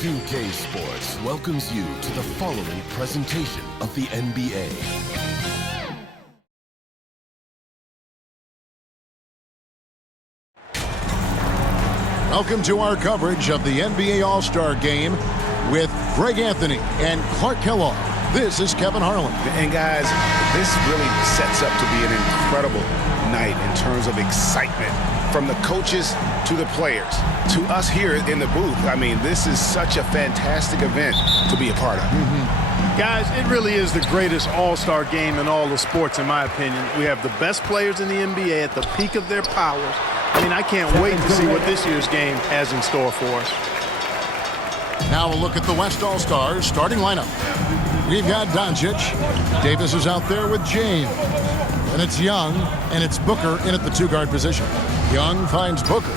2K Sports welcomes you to the following presentation of the NBA. Welcome to our coverage of the NBA All-Star Game with Greg Anthony and Clark Kellogg. This is Kevin Harlan. And guys, this really sets up to be an incredible night in terms of excitement from the coaches to the players to us here in the booth. I mean, this is such a fantastic event to be a part of. Guys, it really is the greatest all-star game in all the sports, in my opinion. We have the best players in the NBA at the peak of their powers. I mean, I can't wait to see what this year's game has in store for us. Now a look at the West All-Stars starting lineup. We've got Doncic. Davis is out there with James. And it's Young, and it's Booker in at the two-guard position. Young finds Booker.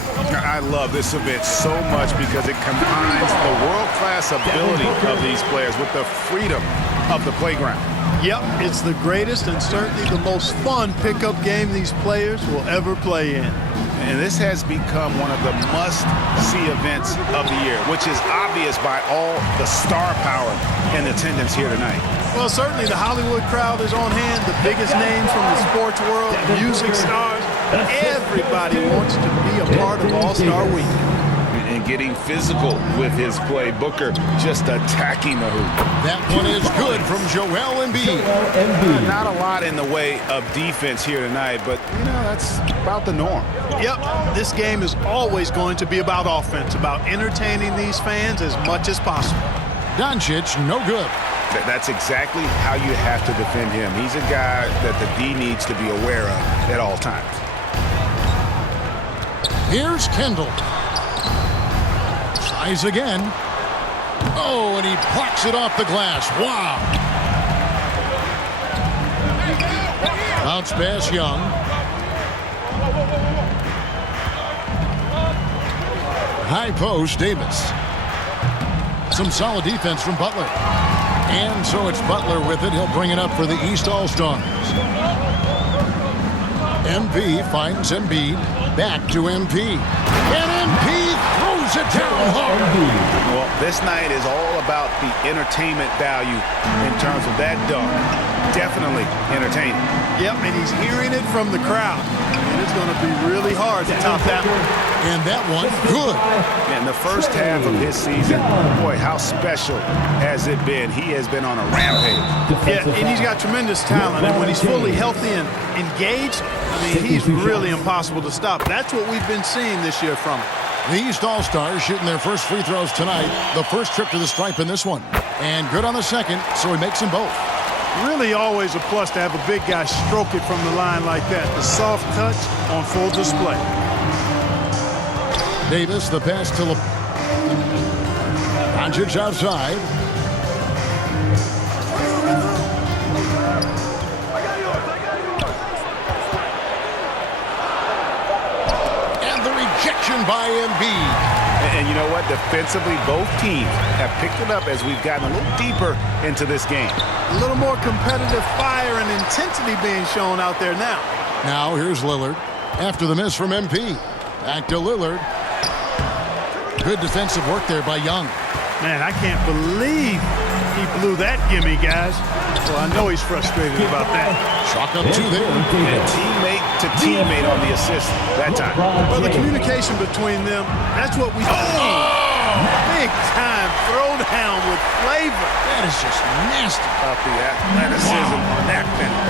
I love this event so much because it combines the world-class ability of these players with the freedom of the playground. Yep, it's the greatest and certainly the most fun pickup game these players will ever play in. And this has become one of the must-see events of the year, which is obvious by all the star power and attendance here tonight. Well, certainly the Hollywood crowd is on hand, the biggest names from the sports world, music stars. Everybody wants to be a part of All-Star Week. And getting physical with his play. Booker just attacking the hoop. That one is good from Joel Embiid. Not a lot in the way of defense here tonight, but, you know, that's about the norm. Yep, this game is always going to be about offense, about entertaining these fans as much as possible. Doncic, no good. That's exactly how you have to defend him. He's a guy that the D needs to be aware of at all times. Here's Kendall. Tries again. Oh, and he plucks it off the glass. Wow. Bounce pass, Young. High post, Davis. Some solid defense from Butler. And so it's Butler with it. He'll bring it up for the East All-Stars. MP finds Embiid. Back to MP. And MP throws it down hard. Well, this night is all about the entertainment value in terms of that dunk. Definitely entertaining. Yep, and he's hearing it from the crowd. And it's going to be really hard to top that one. And that one, good. In the first half of his season, boy, how special has it been? He has been on a rampage. Yeah, and he's got tremendous talent. And when he's fully healthy and engaged, I mean, he's really impossible to stop. That's what we've been seeing this year from him. The East All-Stars shooting their first free throws tonight. The first trip to the stripe in this one. And good on the second, so he makes them both. Really always a plus to have a big guy stroke it from the line like that. The soft touch on full display. Davis, the pass to Doncic outside. And the rejection by Embiid. And you know what? Defensively, both teams have picked it up as we've gotten a little deeper into this game. A little more competitive fire and intensity being shown out there now. Now here's Lillard. After the miss from MP. Back to Lillard. Good defensive work there by Young. Man, I can't believe he blew that gimme, guys. Well, I know he's frustrated about that. Chalk up two there. And teammate to teammate on the assist that time. Well, the communication between them, that's what we... Big time throwdown with flavor. That is just nasty. About the athleticism on that finish.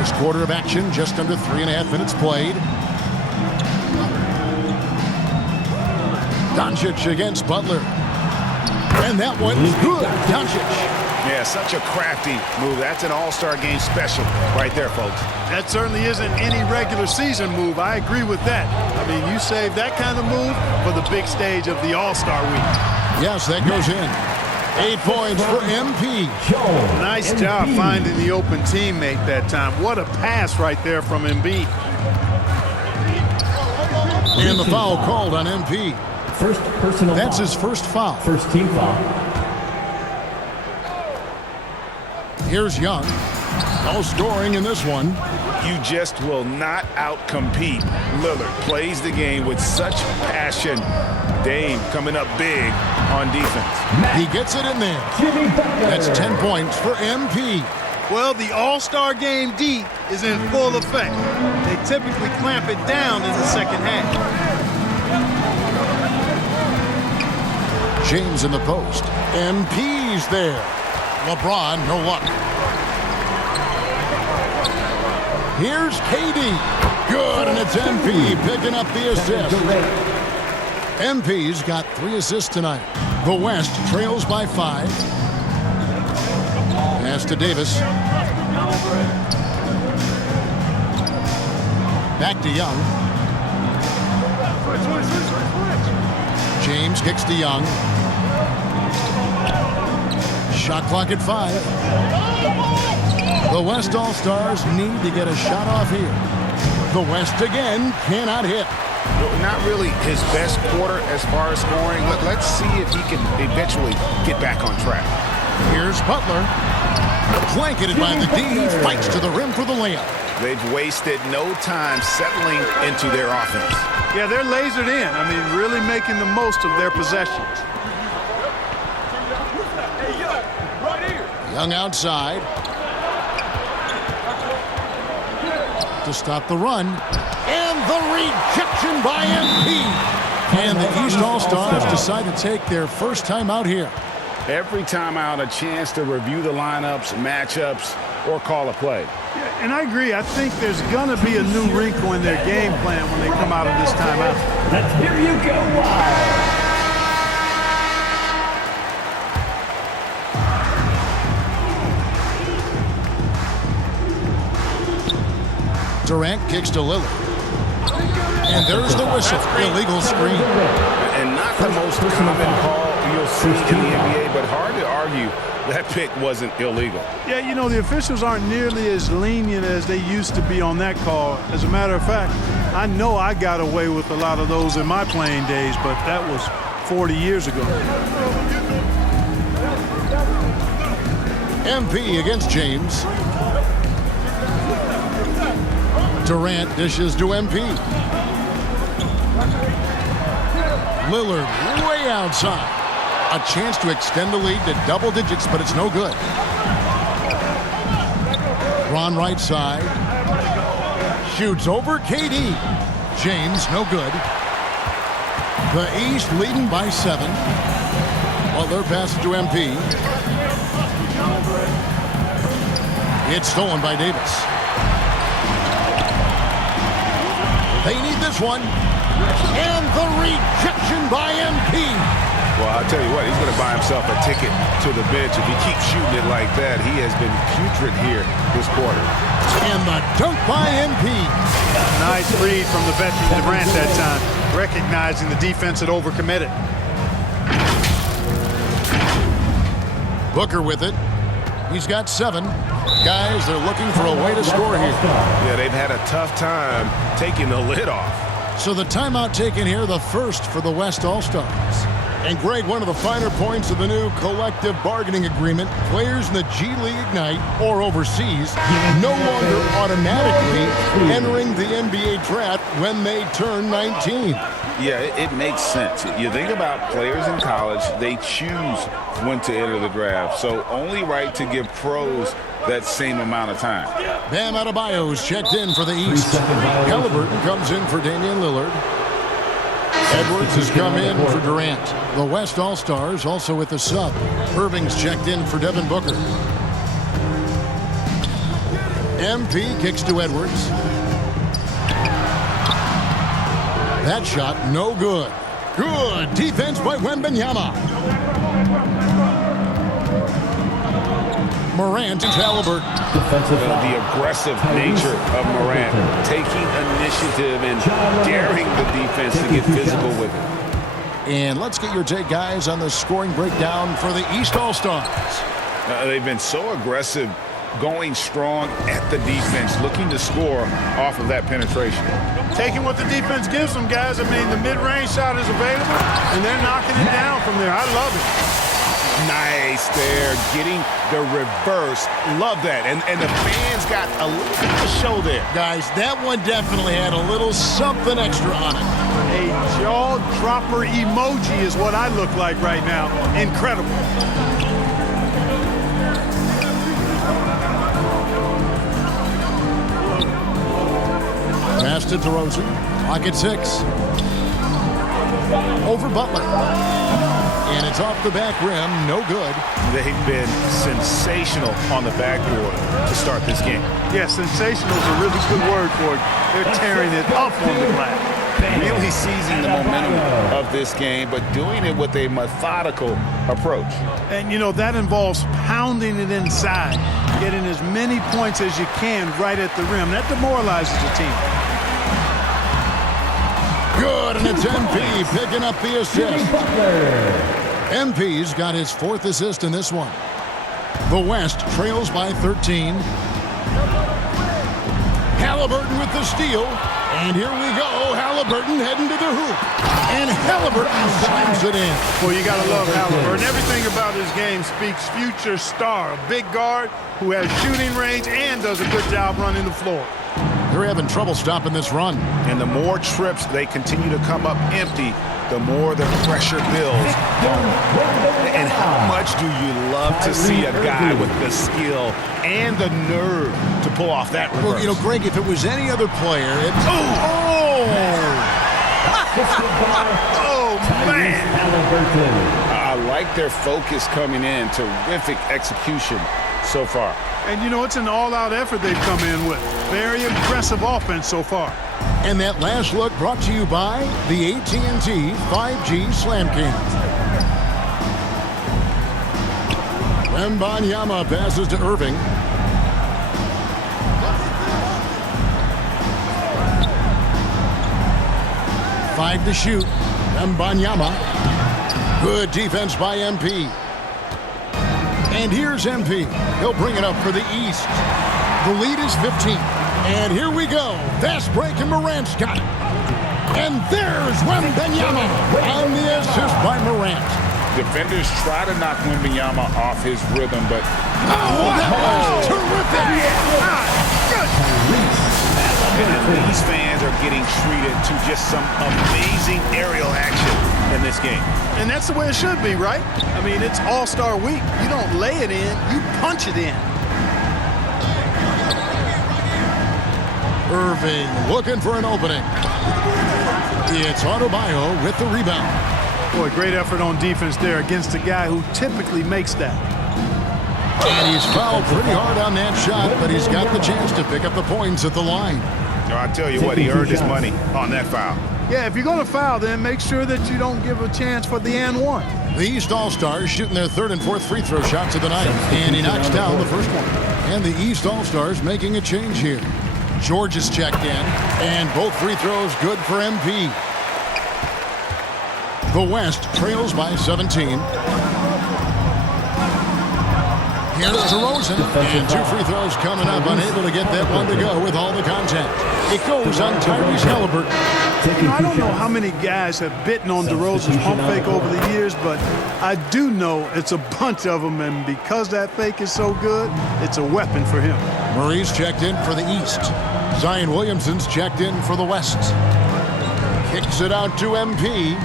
First quarter of action, just under 3.5 minutes played. Doncic against Butler. And that one's good. Doncic. Yeah, such a crafty move. That's an all-star game special right there, folks. That certainly isn't any regular season move. I agree with that. I mean, you save that kind of move for the big stage of the All-Star Week. Yes, that goes in. 8 points for MP. Nice job finding the open teammate that time. What a pass right there from Embiid. And the foul called on MP. First personal That's foul. his first foul. First team foul. Here's Young. No scoring in this one. You just will not outcompete Lillard. Plays the game with such passion. Dame coming up big on defense. He gets it in there. That's 10 points for MP. Well, the All-Star Game D is in full effect. They typically clamp it down in the second half. James in the post. MP's there. LeBron, no luck. Here's KD. Good, and it's MP picking up the assist. MP's got 3 assists tonight. The West trails by 5. Pass to Davis. Back to Young. James kicks to Young. Shot clock at 5. The West All-Stars need to get a shot off here. The West again cannot hit. Not really his best quarter as far as scoring. Let's see if he can eventually get back on track. Here's Butler. Blanketed by the D. Fights to the rim for the layup. They've wasted no time settling into their offense. Yeah, they're lasered in. I mean, really making the most of their possessions. Young outside. To stop the run. And the rejection by MP. And the East All-Stars decide to take their first time out here. Every time out, a chance to review the lineups, matchups, or call a play. Yeah, and I agree. I think there's going to be a new wrinkle in their game plan when they come out of this timeout. Let's hear you go wild. Durant kicks to Lillard. And there's the whistle. Illegal screen. And not the most common call you'll see in the NBA, but hard to argue that pick wasn't illegal. Yeah, you know, the officials aren't nearly as lenient as they used to be on that call. As a matter of fact, I know I got away with a lot of those in my playing days, but that was 40 years ago. MP against James. Durant dishes to MP. Lillard way outside. A chance to extend the lead to double digits, but it's no good. Ron right side. Shoots over KD. James, no good. The East leading by 7. Butler passes to MP. It's stolen by Davis. They need this one. And the rejection by MP. Well, I'll tell you what, he's going to buy himself a ticket to the bench. If he keeps shooting it like that, he has been putrid here this quarter. And the dunk by MP. Nice read from the veteran Durant that time, recognizing the defense had overcommitted. Booker with it. He's got 7. Guys, they're looking for a way to score here. Yeah, they've had a tough time taking the lid off. So the timeout taken here, the first for the West All-Stars. And Greg, one of the finer points of the new collective bargaining agreement, players in the G League Ignite or overseas no longer automatically entering the NBA draft when they turn 19. Yeah, it makes sense. You think about players in college, they choose when to enter the draft. So only right to give pros that same amount of time. Bam Adebayo's checked in for the East. Halliburton comes in for Damian Lillard. Edwards has come in for Durant. The West All-Stars also with the sub. Irving's checked in for Devin Booker. MP kicks to Edwards. That shot no good. Good defense by Wembanyama. Morant and Halliburton. The aggressive nature of Morant, taking initiative and daring the defense to get physical with it. And let's get your take, guys, on the scoring breakdown for the East All-Stars. They've been so aggressive, going strong at the defense, looking to score off of that penetration. Taking what the defense gives them, guys. I mean, the mid-range shot is available, and they're knocking it down from there. I love it. Nice there, getting the reverse. Love that. And the fans got a little bit of a show there. Guys, that one definitely had a little something extra on it. A jaw-dropper emoji is what I look like right now. Incredible. Pass to DeRozan. Clock at 6. Over Butler. And it's off the back rim. No good. They've been sensational on the backboard to start this game. Yeah, sensational is a really good word for it. They're tearing it up on the glass. Really seizing the momentum of this game, but doing it with a methodical approach. And, you know, that involves pounding it inside, getting as many points as you can right at the rim. That demoralizes the team. Good, and it's MP picking up the assist. MP's got his 4th assist in this one. The West trails by 13. Halliburton with the steal. And here we go. Halliburton heading to the hoop. And Halliburton slams it in. Well, you got to love Halliburton. Everything about his game speaks future star. A big guard who has shooting range and does a good job running the floor. They're having trouble stopping this run. And the more trips they continue to come up empty, the more the pressure builds. And how much do you love to see a guy with the skill and the nerve to pull off that reverse? Well, you know, Greg, if it was any other player, Oh, man. I like their focus coming in. Terrific execution so far. And, you know, it's an all-out effort they've come in with. Very impressive offense so far. And that last look brought to you by the AT&T 5G Slam King. Wem Ban Yama passes to Irving. Five to shoot. Wem Ban Yama. Good defense by MP. And here's MP. He'll bring it up for the East. The lead is 15. And here we go. Fast break, and Morant's got it. And there's Wem Ban Yama on the assist by Morant. Defenders try to knock Wem Ban Yama off his rhythm, but... Oh, that was terrific! And these fans are getting treated to just some amazing aerial action in this game. And that's the way it should be, right? I mean, it's All-Star Week. You don't lay it in, you punch it in. Irving looking for an opening. It's Adebayo with the rebound. Boy, great effort on defense there against a guy who typically makes that. And he's fouled pretty hard on that shot, but he's got the chance to pick up the points at the line. I tell you what, he earned his money on that foul. Yeah, if you're going to foul, then make sure that you don't give a chance for the and one. The East All-Stars shooting their 3rd and 4th free throw shots of the night. And he knocks down the first one. And the East All-Stars making a change here. George is checked in, and both free throws good for MP. The West trails by 17. Here's DeRozan, and 2 free throws coming up, unable to get that one to go with all the contact. It goes on Tyrese Halliburton. You know, I don't know how many guys have bitten on DeRozan's pump fake over the years, but I do know it's a bunch of them, and because that fake is so good, it's a weapon for him. Murray's checked in for the East. Zion Williamson's checked in for the West. Kicks it out to MP.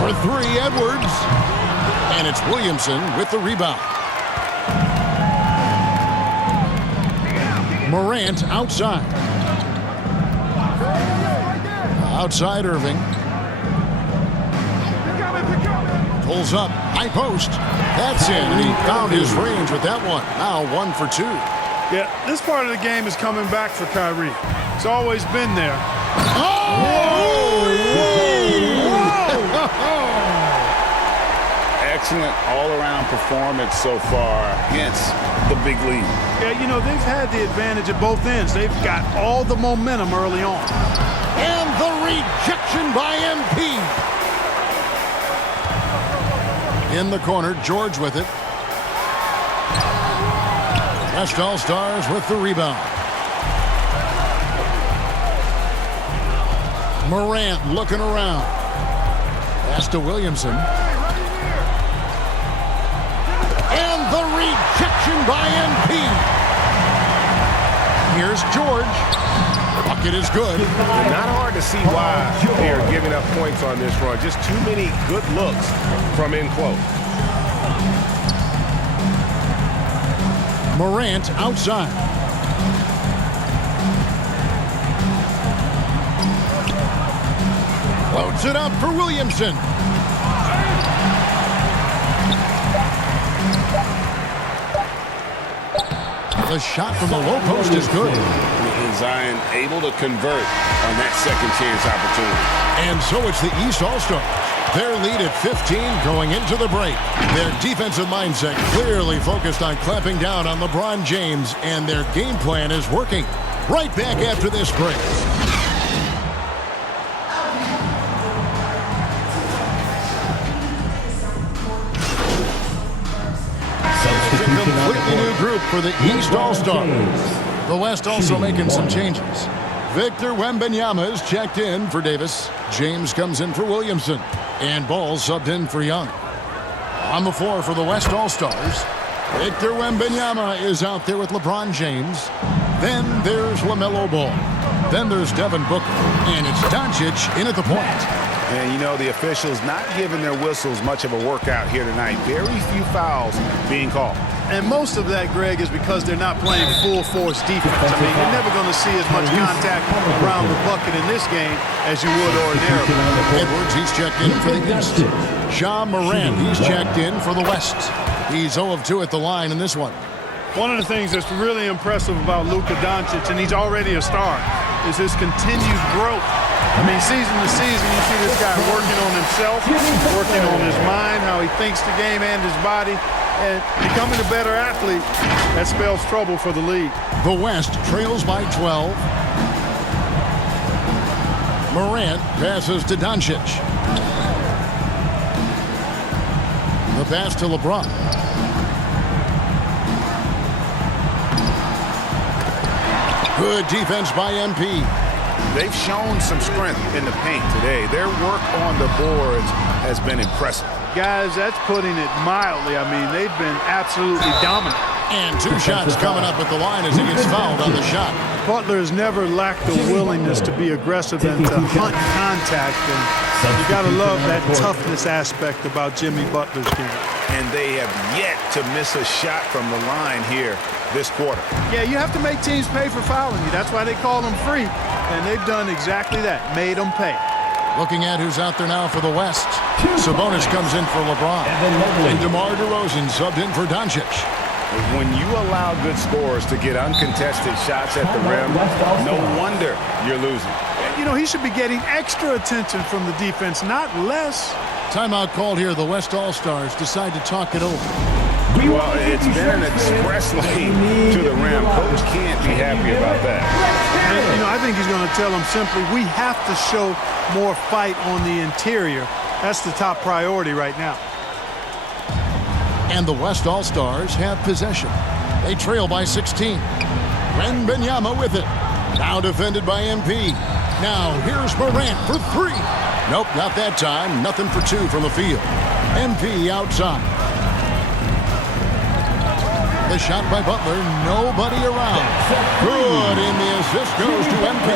For 3, Edwards. And it's Williamson with the rebound. Morant outside. Outside Irving. Pulls up. High post. That's in. And he found his range with that one. Now 1 for 2. Yeah, this part of the game is coming back for Kyrie. It's always been there. Excellent all-around performance so far, hence the big lead. Yeah, you know, they've had the advantage at both ends. They've got all the momentum early on. And the rejection by MP. In the corner, George with it. West All-Stars with the rebound. Morant looking around. Pass to Williamson. And the rejection by MP. Here's George. Bucket is good. Not hard to see why they are giving up points on this run. Just too many good looks from in close. Morant outside. Loads it up for Williamson. The shot from the low post is good. Zion able to convert on that second chance opportunity. And so it's the East All-Stars. Their lead at 15 going into the break. Their defensive mindset clearly focused on clamping down on LeBron James, and their game plan is working. Right back after this break. It's a completely new group for the East All-Stars. The West also making some changes. Victor Wembanyama is checked in for Davis. James comes in for Williamson. And Ball subbed in for Young. On the floor for the West All-Stars, Victor Wembanyama is out there with LeBron James. Then there's LaMelo Ball. Then there's Devin Booker. And it's Doncic in at the point. And you know, the officials not giving their whistles much of a workout here tonight. Very few fouls being called. And most of that, Greg, is because they're not playing full-force defense. I mean, you're never going to see as much contact around the bucket in this game as you would ordinarily. Edwards, he's checked in for the East. Ja Morant, he's checked in for the West. He's 0 of 2 at the line in this one. One of the things that's really impressive about Luka Doncic, and he's already a star, is his continued growth. I mean, season to season, you see this guy working on himself, working on his mind, how he thinks the game and his body, and becoming a better athlete. That spells trouble for the league. The West trails by 12. Morant passes to Doncic. The pass to LeBron. Good defense by MP. They've shown some strength in the paint today. Their work on the boards has been impressive. Guys, that's putting it mildly. I mean, they've been absolutely dominant. And 2 shots coming up at the line as he gets fouled on the shot. Butler has never lacked the willingness to be aggressive and to hunt contact. And you got to love that toughness aspect about Jimmy Butler's game. And they have yet to miss a shot from the line here this quarter. Yeah, you have to make teams pay for fouling you. That's why they call them free. And they've done exactly that, made them pay. Looking at who's out there now for the West. Sabonis comes in for LeBron. And DeMar DeRozan subbed in for Doncic. When you allow good scorers to get uncontested shots at the rim, no wonder you're losing. You know, he should be getting extra attention from the defense, not less. Timeout called here. The West All-Stars decide to talk it over. Well, it's been an express lane to the rim. Coach can't be happy about that. And, you know, I think he's going to tell them simply, we have to show more fight on the interior. That's the top priority right now. And the West All-Stars have possession. They trail by 16. Wembanyama with it. Now defended by MP. Now here's Morant for 3. Nope, not that time. Nothing for 2 from the field. MP outside. The shot by Butler. Nobody around. Good, and the assist goes to MP.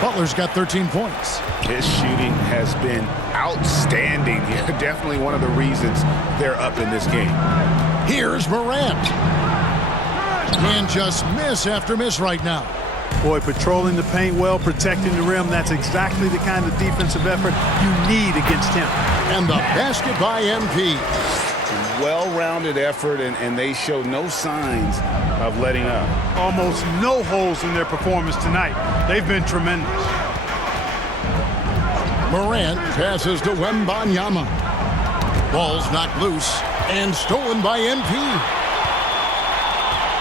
Butler's got 13 points. His shooting has been outstanding. Definitely one of the reasons they're up in this game. Here's Morant. And just miss after miss right now. Boy, patrolling the paint well, protecting the rim, that's exactly the kind of defensive effort you need against him. And the basket by MP. Well-rounded effort, and they show no signs of letting up. Almost no holes in their performance tonight. They've been tremendous. Morant passes to Wembanyama. Ball's knocked loose and stolen by MP.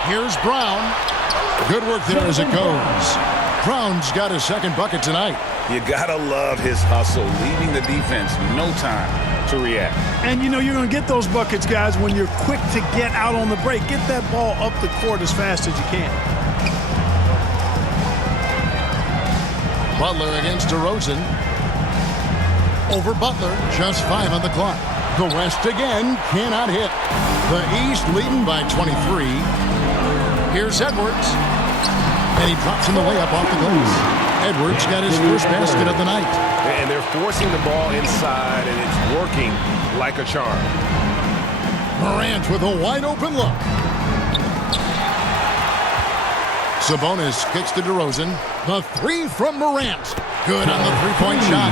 Here's Brown. Good work there as it goes. Brown's got his second bucket tonight. You gotta love his hustle, leaving the defense no time to react. And you know you're going to get those buckets, guys, when you're quick to get out on the break. Get that ball up the court as fast as you can. Butler against DeRozan. Over Butler, just 5 on the clock. The West again cannot hit. The East leading by 23. Here's Edwards. And he drops in the layup off the glass. Edwards got his first basket of the night. And they're forcing the ball inside, and it's working like a charm. Morant with a wide open look. Sabonis kicks to DeRozan. The three from Morant. Good on the three-point shot.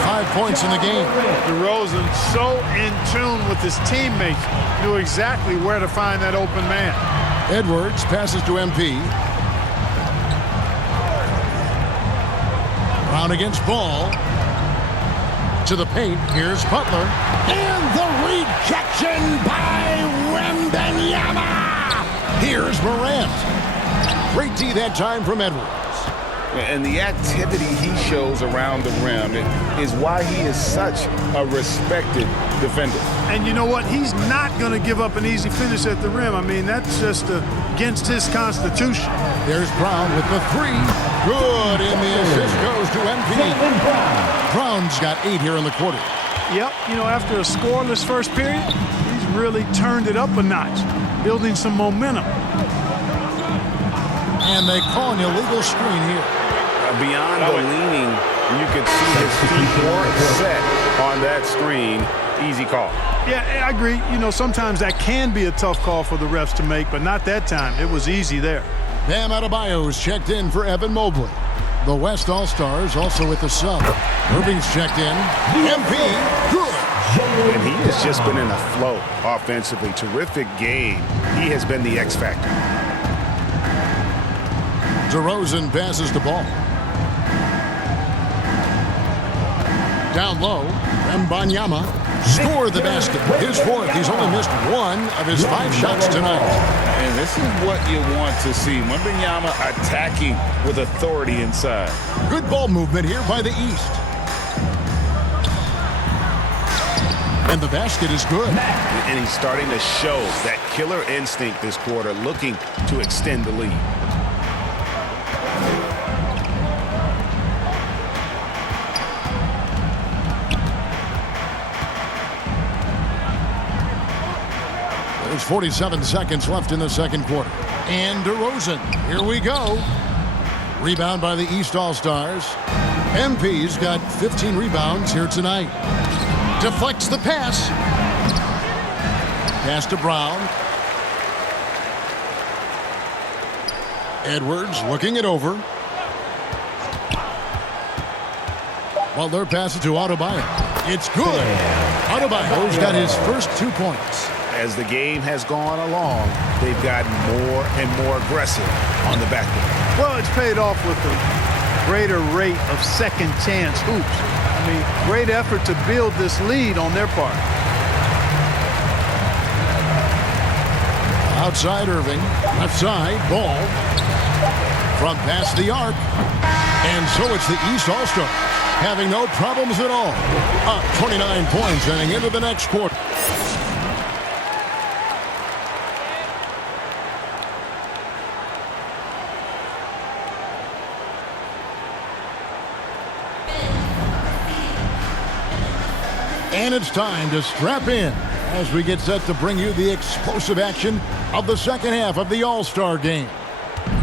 5 points in the game. DeRozan so in tune with his teammates. Knew exactly where to find that open man. Edwards passes to MP. Brown against Ball. To the paint. Here's Butler. And the rejection by Wembanyama. Here's Morant. Great D that time from Edwards. And the activity he shows around the rim is why he is such a respected defender. And you know what? He's not going to give up an easy finish at the rim. I mean, that's just against his constitution. There's Brown with the three. Good, and the assist goes to MP. Brown's got 8 here in the quarter. Yep, you know, after a scoreless first period, he's really turned it up a notch, building some momentum. And they call an illegal screen here. Beyond the leaning, you could see his feet weren't set on that screen. Easy call. Yeah, I agree. You know, sometimes that can be a tough call for the refs to make, but not that time. It was easy there. Bam Adebayo's checked in for Evan Mobley. The West All-Stars also with the sub. Irving's checked in. MP, good. And he has just been in a flow offensively. Terrific game. He has been the X factor. DeRozan passes the ball. Down low, Wembanyama scored the basket. His fourth. He's only missed 1 of his 5 shots tonight. And this is what you want to see. Wembanyama attacking with authority inside. Good ball movement here by the East. And the basket is good. And he's starting to show that killer instinct this quarter, looking to extend the lead. There's 47 seconds left in the second quarter. And DeRozan, here we go. Rebound by the East All-Stars. MP's got 15 rebounds here tonight. Deflects the pass. Pass to Brown. Edwards looking it over. Butler passes to Adebayo. It's good. Adebayo's got his first 2 points. As the game has gone along, they've gotten more and more aggressive on the backboard. Well, it's paid off with a greater rate of second chance hoops. I mean, great effort to build this lead on their part. Outside Irving, left side, Ball. From past the arc. And so it's the East All-Stars having no problems at all. Up 29 points heading into the next quarter. And it's time to strap in as we get set to bring you the explosive action of the second half of the All-Star game.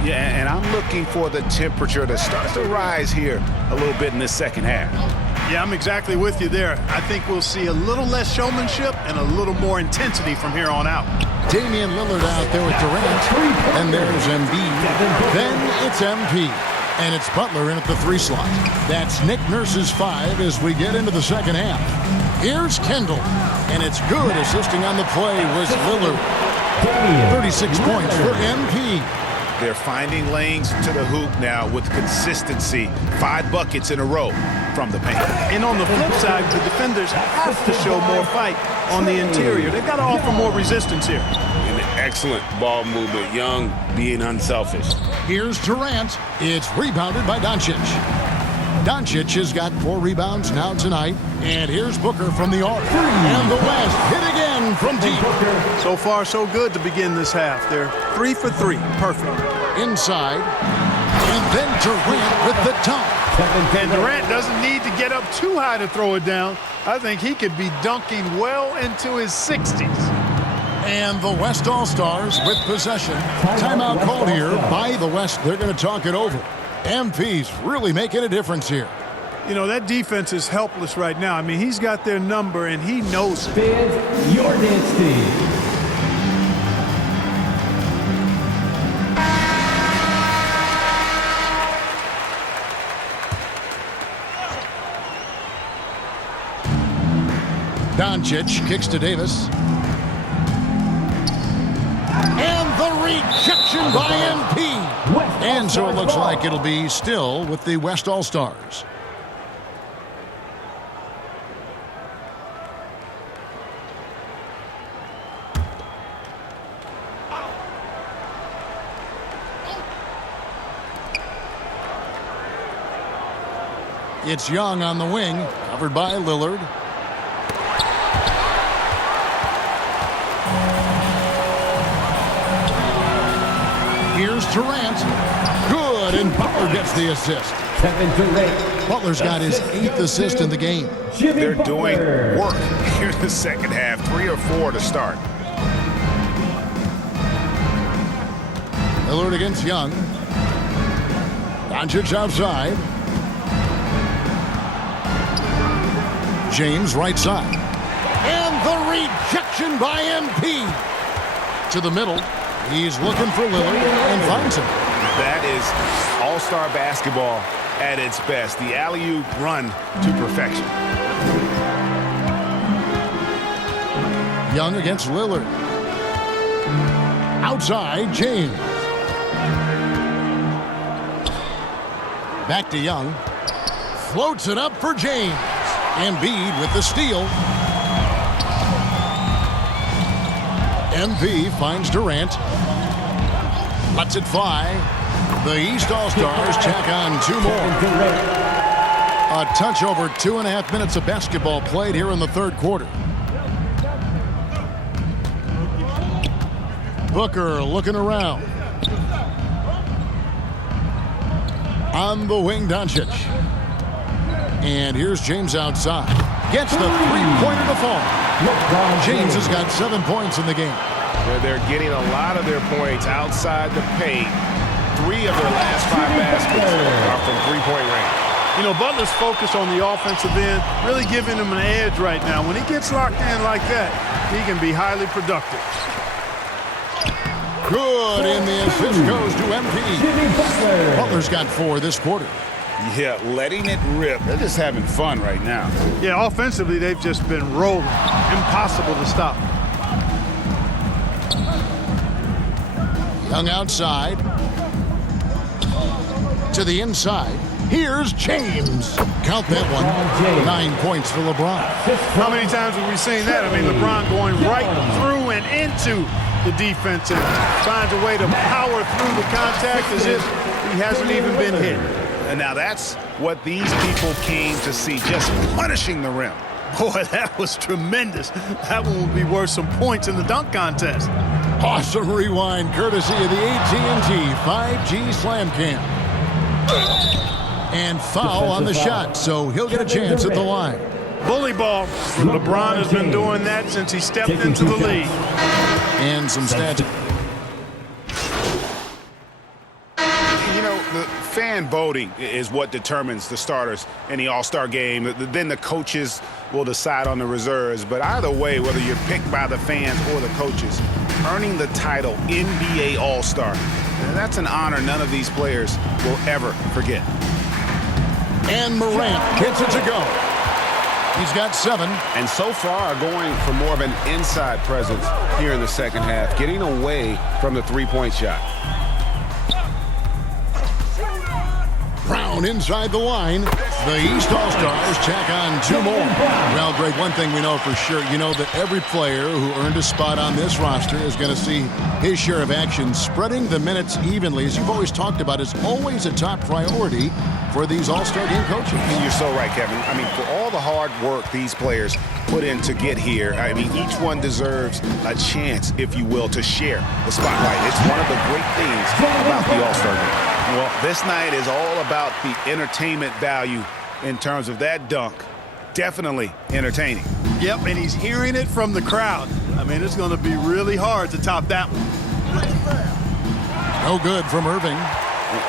Yeah, and I'm looking for the temperature to start to rise here a little bit in this second half. Yeah, I'm exactly with you there. I think we'll see a little less showmanship and a little more intensity from here on out. Damian Lillard out there with Durant. And there's Embiid. Then it's MP. And it's Butler in at the 3 slot. That's Nick Nurse's 5 as we get into the second half. Here's Kendall. And it's good. Assisting on the play was Lillard. 36 points for MP. They're finding lanes to the hoop now with consistency. 5 buckets in a row from the paint. And on the flip side, the defenders have to show more fight on the interior. They've got to offer more resistance here. And excellent ball movement. Young being unselfish. Here's Durant. It's rebounded by Doncic. Doncic has got 4 rebounds now tonight. And here's Booker from the arc. And the West hit again from deep. So far, so good to begin this half. They're 3 for 3. Perfect. Inside. And Then Durant with the dunk. And Durant doesn't need to get up too high to throw it down. I think he could be dunking well into his 60s. And the West All-Stars with possession. Timeout called here by the West. They're going to talk it over. MP's really making a difference here. You know, that defense is helpless right now. I mean, he's got their number, and he knows it. Fans, your dance team. Doncic kicks to Davis. And the rejection by MP. And so it looks like it'll be still with the West All-Stars. It's Young on the wing, covered by Lillard. Here's Durant. Good, and Butler gets the assist. Butler's got his 8th assist in the game. They're doing work here in the second half. 3 or 4 to start. Lillard against Young. Doncic outside. James right side. And the rejection by MP. To the middle. He's looking for Lillard and finds him. That is all-star basketball at its best. The alley-oop run to perfection. Young against Lillard. Outside, James. Back to Young. Floats it up for James. Embiid with the steal. MV finds Durant. Lets it fly. The East All-Stars tack on 2 more. A touch over 2.5 minutes of basketball played here in the third quarter. Booker looking around. On the wing, Doncic. And here's James outside. Gets the three-pointer to fall. James has got 7 points in the game. They're getting a lot of their points outside the paint. 3 of their last 5 baskets are from three-point range. You know, Butler's focus on the offensive end really giving him an edge right now. When he gets locked in like that, he can be highly productive. Good, and the assist goes to MP. Butler's got 4 this quarter. Yeah, letting it rip. They're just having fun right now. Yeah, offensively, they've just been rolling. Impossible to stop. Young outside. To the inside. Here's James. Count that one. 9 points for LeBron. How many times have we seen that? I mean, LeBron going right through and into the defense and finds a way to power through the contact as if he hasn't even been hit. And now that's what these people came to see, just punishing the rim. Boy, that was tremendous. That one would be worth some points in the dunk contest. Awesome rewind courtesy of the AT&T 5G Slam Cam. And foul on the shot, so he'll get a chance at the line. Bully ball. LeBron has been doing that since he stepped into the league. And some stats. You know, the fan voting is what determines the starters in the All-Star game. Then the coaches will decide on the reserves. But either way, whether you're picked by the fans or the coaches, earning the title NBA All-Star, that's an honor none of these players will ever forget. And Morant gets it to go. He's got 7. And so far going for more of an inside presence here in the second half, getting away from the three-point shot. Brown inside the line. The East All-Stars tack on 2 more. Well, Greg, one thing we know for sure, you know that every player who earned a spot on this roster is going to see his share of action. Spreading the minutes evenly, as you've always talked about, is always a top priority for these All-Star game coaches. And you're so right, Kevin. I mean, for all the hard work these players put in to get here, I mean, each one deserves a chance, if you will, to share the spotlight. It's one of the great things about the All-Star game. Well, this night is all about the entertainment value in terms of that dunk. Definitely entertaining. Yep, and he's hearing it from the crowd. I mean, it's going to be really hard to top that one. No good from Irving.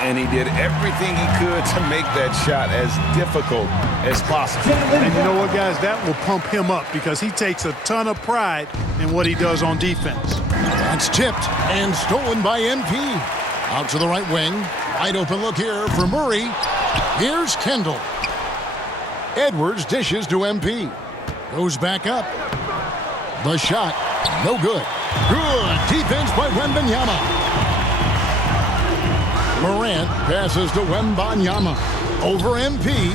And he did everything he could to make that shot as difficult as possible. And you know what, guys? That will pump him up because he takes a ton of pride in what he does on defense. That's tipped and stolen by MP. Out to the right wing. Wide open look here for Murray. Here's Kendall. Edwards dishes to MP. Goes back up. The shot, no good. Good defense by Wembanyama. Morant passes to Wembanyama. Over MP.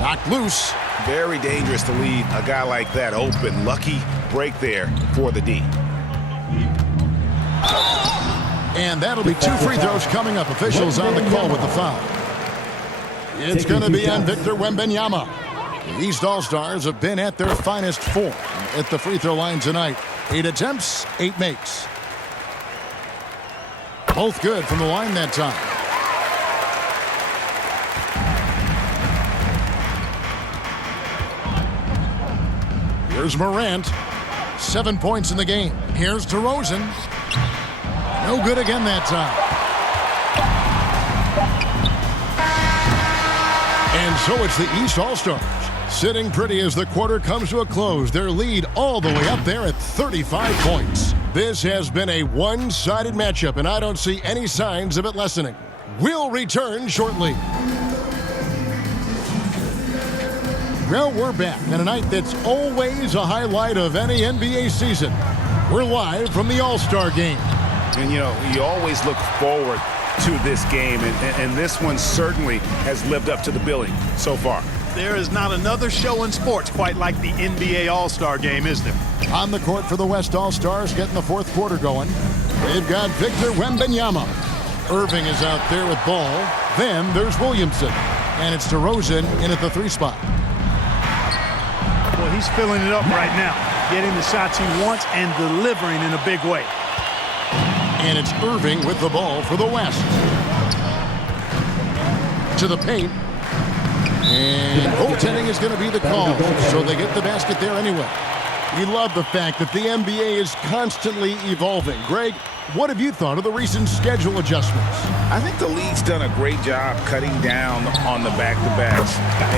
Knocked loose. Very dangerous to leave a guy like that open. Lucky break there for the D. And that'll be 2 free throws coming up. Officials on the call with the foul. It's going to be on Victor Wembanyama. The East All-Stars have been at their finest form at the free throw line tonight. 8 attempts, 8 makes. Both good from the line that time. Here's Morant. 7 points in the game. Here's DeRozan. No good again that time. And so it's the East All-Stars sitting pretty as the quarter comes to a close. Their lead all the way up there at 35 points. This has been a one-sided matchup, and I don't see any signs of it lessening. We'll return shortly. Well, we're back on a night that's always a highlight of any NBA season. We're live from the All-Star game. And, you know, you always look forward to this game, and this one certainly has lived up to the billing so far. There is not another show in sports quite like the NBA All-Star game, is there? On the court for the West All-Stars, getting the fourth quarter going. They've got Victor Wembanyama. Irving is out there with ball. Then there's Williamson. And it's DeRozan in at the 3 spot. Well, he's filling it up right now, getting the shots he wants and delivering in a big way. And it's Irving with the ball for the West. To the paint. And goaltending is going to be the call, so they get the basket there anyway. We love the fact that the NBA is constantly evolving. Greg, what have you thought of the recent schedule adjustments? I think the league's done a great job cutting down on the back-to-backs.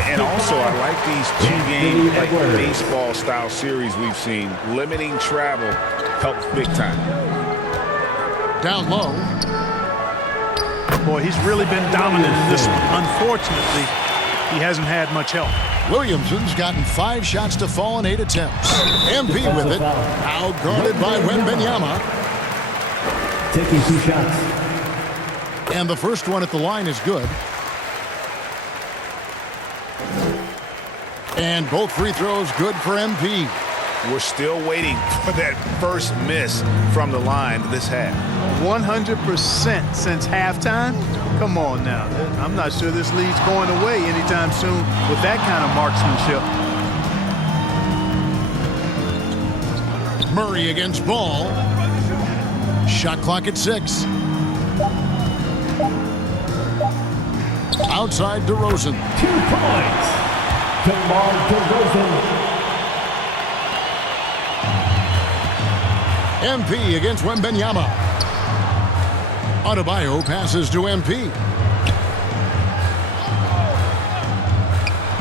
And also, I like these 2-game like baseball-style series we've seen. Limiting travel helps big time. Down low. Boy, he's really been dominant in this one. Unfortunately, he hasn't had much help. Williamson's gotten 5 shots to fall in 8 attempts. MP with it. Now guarded by Wembanyama. Taking 2 shots. And the first one at the line is good. And both free throws good for MP. We're still waiting for that first miss from the line this half. 100% since halftime? Come on now. I'm not sure this lead's going away anytime soon with that kind of marksmanship. Murray against Ball. Shot clock at 6. Outside DeRozan. 2 points. DeMar DeRozan. MP against Wembanyama. Adebayo passes to MP.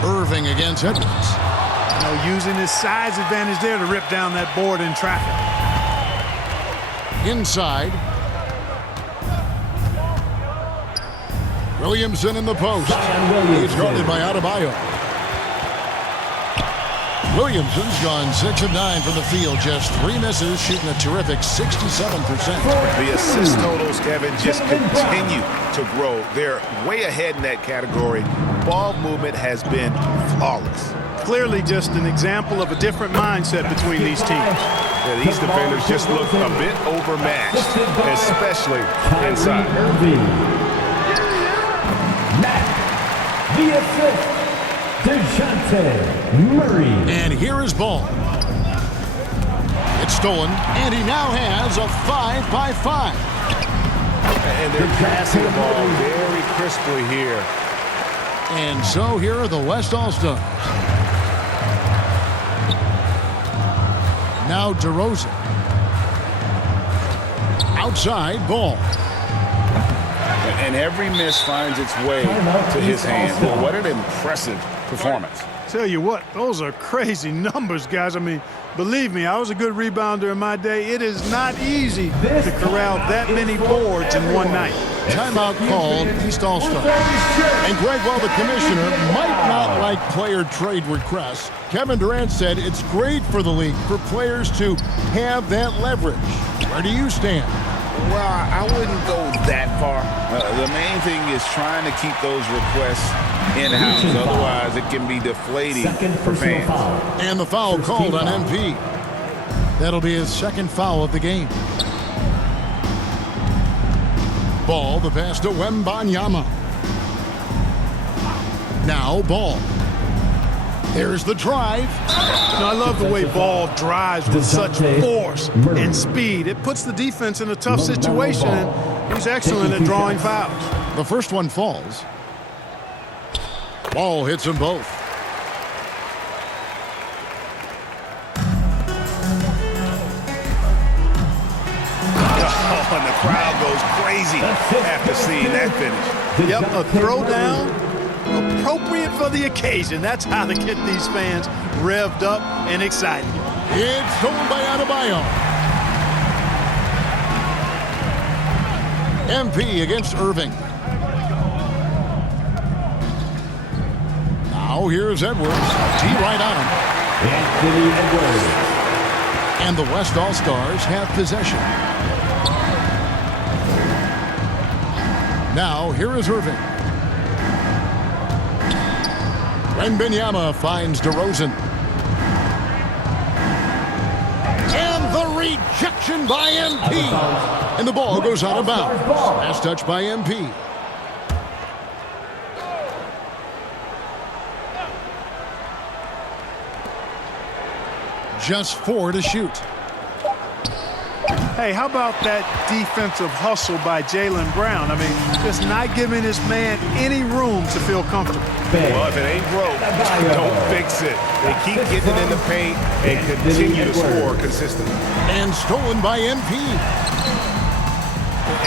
Irving against Edwards. You know, using his size advantage there to rip down that board in traffic. Inside. Williamson in the post. He's guarded by Adebayo. Williamson's gone 6 of 9 from the field, just 3 misses, shooting a terrific 67%. The assist totals, Kevin, just continue to grow. They're way ahead in that category. Ball movement has been flawless. Clearly just an example of a different mindset between these teams. Yeah, these defenders just look a bit overmatched, especially inside. Matt, the assist. DeJounte Murray. And here is Ball. It's stolen, and he now has a 5-by-5. And they're passing the ball very crisply here. And so here are the West All-Stars. Now DeRozan. Outside ball. And every miss finds its way to his hand. Well, what an impressive performance. Tell you what, those are crazy numbers, guys. I mean, believe me, I was a good rebounder in my day. It is not easy to corral that many boards in one night. Timeout called, East All-Star. And Greg, while the commissioner might not like player trade requests, Kevin Durant said it's great for the league for players to have that leverage. Where do you stand? Well, I wouldn't go that far. The main thing is trying to keep those requests in-house. Otherwise, it can be deflating for fans. And the foul called on MP. That'll be his second foul of the game. Ball, the pass to Wemban Yama. Now Ball. There's the drive. Now, I love the way Ball drives with such force and speed. It puts the defense in a tough situation, and he's excellent at drawing fouls. The first one falls. Ball hits them both. Oh, and the crowd goes crazy after seeing that finish. Yep, a throwdown appropriate for the occasion. That's how to get these fans revved up and excited. It's stolen by Adebayo. MP against Irving. Now here's Edwards. T right on him. Anthony Edwards. And the West All-Stars have possession. Now here is Irving. Wemban Yama finds DeRozan. And the rejection by MP. And the ball goes out of bounds. Last touch by MP. Just 4 to shoot. Hey, how about that defensive hustle by Jaylen Brown? I mean, just not giving this man any room to feel comfortable. Well, if it ain't broke, don't fix it. They keep getting it in the paint and continue to score consistently. And stolen by MP.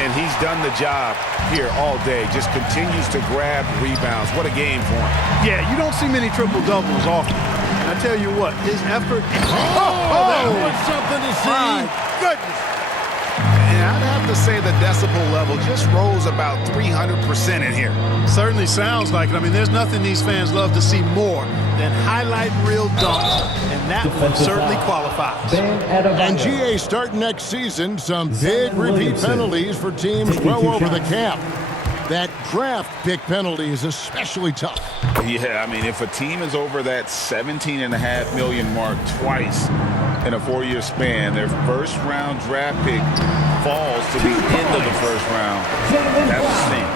And he's done the job here all day. Just continues to grab rebounds. What a game for him. Yeah, you don't see many triple-doubles often. And I tell you what, his effort... That was something to see. My goodness. And I'd have to say the decibel level just rose about 300% in here. Certainly sounds like it. I mean, there's nothing these fans love to see more than highlight reel dunks, and that one certainly qualifies. And GA start next season, some big repeat penalties for teams well over the cap. That draft pick penalty is especially tough. Yeah, I mean, if a team is over that $17.5 million mark twice in a 4-year span, their first-round draft pick falls to the end of the first round. That would stink.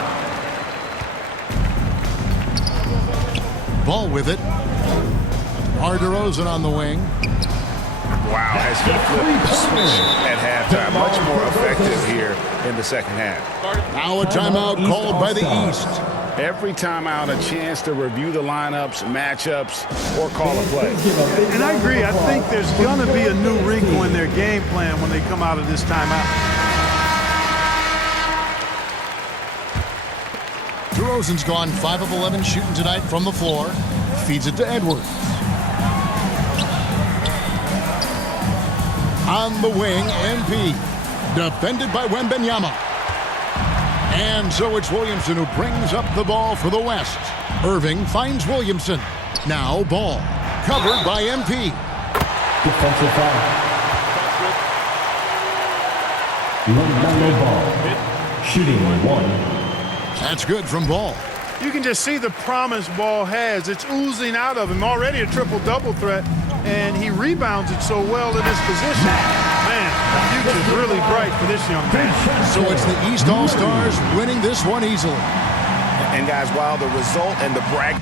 Ball with it. DeRozan on the wing. Wow, has he flipped the switch at halftime. Much more effective here in the second half. Now a timeout called by the East. Every timeout a chance to review the lineups, matchups, or call a play. And I agree. I think there's going to be a new wrinkle in their game plan when they come out of this timeout. DeRozan's gone 5 of 11 shooting tonight from the floor. Feeds it to Edwards. On the wing, MP. Defended by Wemban Yama. And so it's Williamson who brings up the ball for the West. Irving finds Williamson. Now Ball. Covered by MP. Defensive foul. LaMelo Ball. Shooting 1. That's good from Ball. You can just see the promise Ball has. It's oozing out of him. Already a triple-double threat, and he rebounds it so well in his position. Man, the future's really bright for this young man. So it's the East All-Stars winning this one easily. And guys, while the result and the brag...